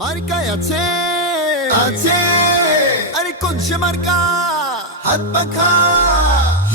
মার্কায় আছে আছে আরে কোন সে মার্কা হাত পাখা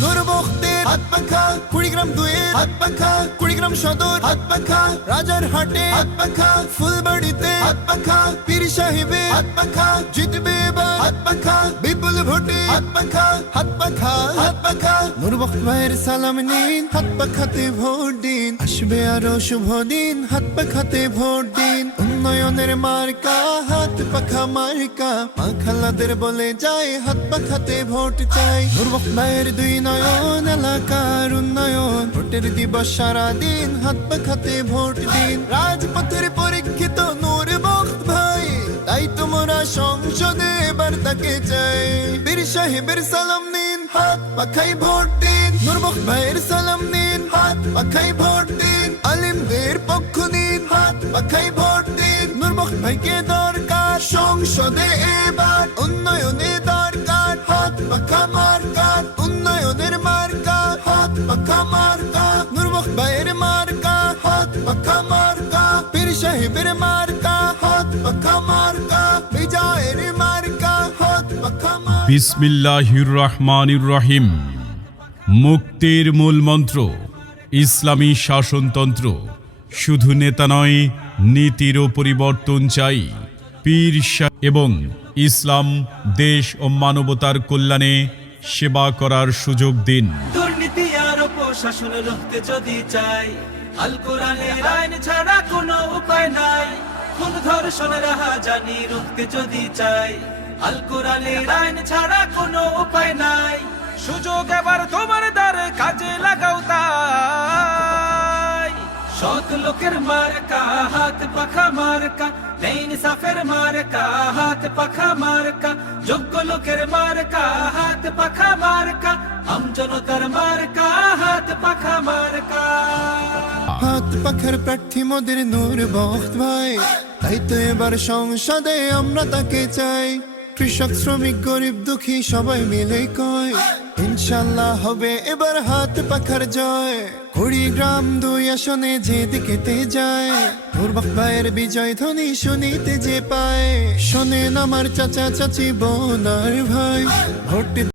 নূর বখতের হাত পাখা কুড়িগ্রাম দুয়ের হাত পাখা কুড়িগ্রাম সদর হাত পাখা রাজার হাটে হাত পাখা ফুলবাড়িতে হাত পাখা পীর সাহেবে হাত পাখা জিতবে এবার হাত পাখা বিপুল ভোটে হাত পাখা হাত পাখা হাত পাখা নূর বখত ভাইয়ের সালাম নিন হাত পাখাতে ভোট দিন আসবে আরো শুভ দিন হাত পাখাতে ভোট দিন উন্নয়নের মার্কা হাত পাখা মার্কা মা খালাদের বলে যায় হাত পাখাতে ভোট চাই নূর বখত ভাইয়ের দুই নয়ন এলাকার উন্নয়ন ভোটের দিবস সারা দিন হাত পাখাতে ভোট দিন রাজপথের পরীক্ষিত নূর বখত ভাই তাই তোমরা সংসদে এবার তাকে চাই পীর সাহেবের সালাম নিন হাত পাখাই ভোট দিন নূর বখত ভাইয়ের সালাম নিন হাত পাখাই ভোট দিন আলিমদের পক্ষ নিন হাত পাখাই ভোট দিন নূর বখত ভাইকে দরকার সংসদে এবার উন্নয়নে দরকার হাত পাখা মার্কা উন্নয়নের মার্কা হাত পাখা মার্কা নূর বখত ভাইয়ের মার্কা হাত পাখা মার্কা পীর সাহেবের মার্কা হাত পাখা মার্কা বিজয়ের মার্কা হাত পাখা মার্কা। বিসমিল্লাহির রহমানির রহিম। মুক্তির মূল মন্ত্র ইসলামী শাসনতন্ত্র। শুধু নেতা নয়, নীতিরও পরিবর্তন চাই। পীর এবং ইসলাম দেশ ও মানবতার কল্যাণে সেবা করার সুযোগ দিন। দুর্নীতি আর প্রশাসন রুখতে যদি চাই, আল কোরআনের আইন ছাড়া কোনো উপায় নাই। খুন ধর্ষণ রাহাজানি রুখতে যদি চাই, আল কোরআনের আইন ছাড়া কোনো উপায় নাই। সুযোগ এবার তোমার দ্বারে কাজে লাগাও তাই। সৎ লোকের মার্কা হাত পাখা মার্কা, ইনসাফের মার্কা হাত পাখা মার্কা, যোগ্য লোকের মার্কা হাত পাখা মার্কা, আমজনতার মার্কা হাত পাখা মার্কা। হাত পাখার প্রার্থী মোদের নূর বখত ভাই, তাই তো এবার সংসদে আমরা তাকে চাই। কৃষক শ্রমিক গরিব দুঃখী সবাই মিলে কয় ইনশাল্লাহ হবে এবার হাত পাখার জয়। কুড়িগ্রাম দুই আসনে যেদিকেতে যায়, নূর বখত ভাইয়ের বিজয় ধ্বনি শুনিতে যে পায়। শোনেন আমার চাচা চাচি বোন আর ভাই, ভোট